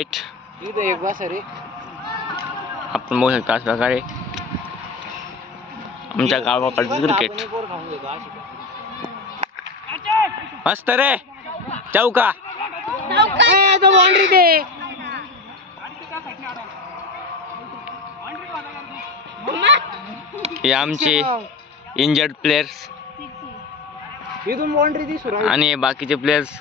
Right. एक बस रे. आपण बघू शकता अशा प्रकारे आमच्या गावाकडचं क्रिकेट. मस्त रे. चौका. तो बाउंड्री दे. हे आमचे इंजर्ड प्लेयर्स इथून बाउंड्री दी सुरू. आणि बाकीचे प्लेयर्स.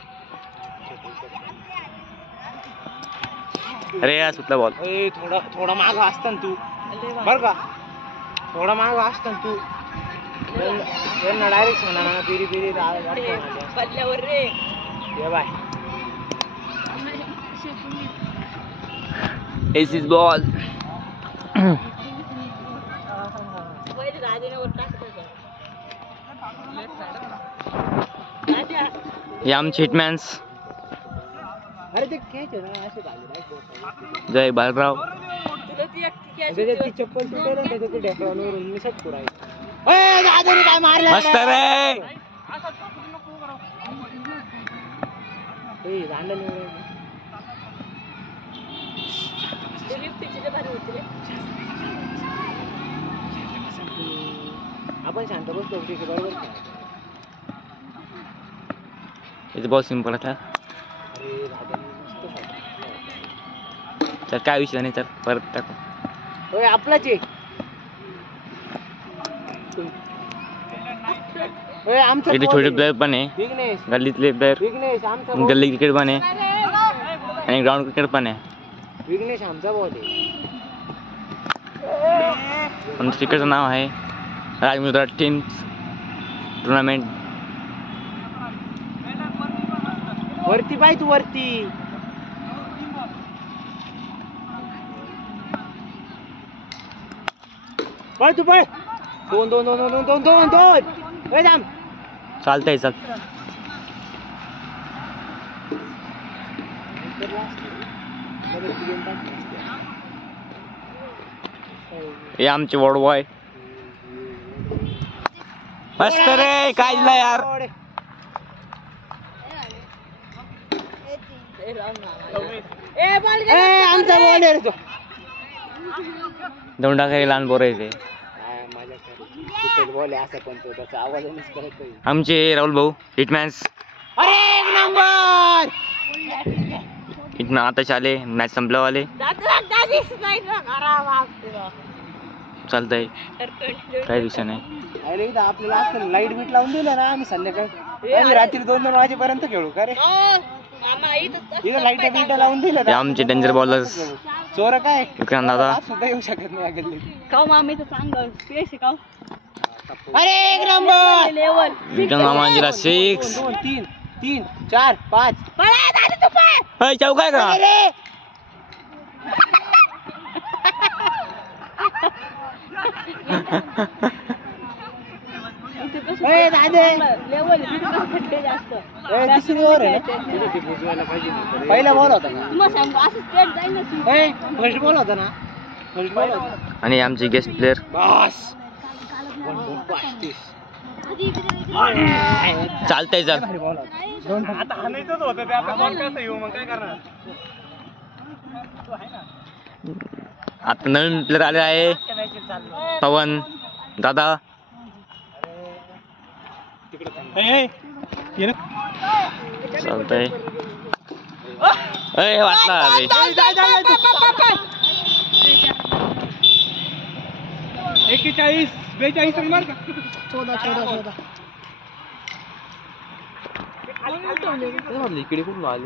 अरे यार सुटला बॉल. थोडा माग असता तू बर का. थोडा माग असता तू डायरेक्ट म्हणा पिरी पिरी पडल्यावर रे. बाय. This is ball. हे आमचे हिटमॅन्स. अरे ते कॅच आहे ना असे झाले. जय बालराव. त्याच्यात चप्पल तुटलं ना त्याच्या ढेकळांवरून मिसट पुरायचं. काय मारलं मस्त रे. आपण शांत बसतो बरोबर. इथे बहुत सिंपल था. तर काय विषय नाही. तर परत टाकू. आपलाच आहे. इथे छोटे प्लेयर पण आहे. गल्लीतले प्लेयर. गल्ली क्रिकेट पण आहे आणि ग्राउंड क्रिकेट पण आहे. विघ्नेश आमचा बॉल आहे. आमच्या क्रिकेटचं नाव आहे राजमुद्रा टीम्स टुर्नामेंट. वरती पाय तू वरती. पळ तू पळ. दोन दोन दोन दोन दोन दोन दोन. चालतंय चल. हे आमचे वॉर्ड बॉय. मस्त रे. काय दिला यार. आमचा बॉल आहे तो. दोन टाकाय लहान पोरं आहे ते. बॉल आहे असं पण तो त्याचा आवाज करत. आमचे राहुल भाऊ हिटमॅन्स. अरे एक नंबर. इथं आता चाले मॅच संपल्यावाले. चालतंय काही विषय नाही. आपल्याला लाईट बीट लावून दिलं ना आम्ही संध्याकाळी आम्ही रात्री 2-2 वाजेपर्यंत खेळू का रे. लाईट बीट लावून दिलं. हे आमचे डेंजर बॉलर्स. चोर काय दादा सुद्धा येऊ शकत नाही गल्ली. अरे एक नंबर. मामांजीला 6 2 3 3 4 5. चौका का. पहिला बॉल होता फर्स्ट बॉल होता ना. First ball. आणि आमचे गेस्ट प्लेयर. बस चालतंय चल. आता हाणायचंच होतं ते. आपला बॉल कसं येऊ मग काय करणार. आता नवीन प्लेयर आले आहे पवन दादा. चालतंय. वाटला रे. 41 42 नंबर का. 14 14 इकडे खूप आले.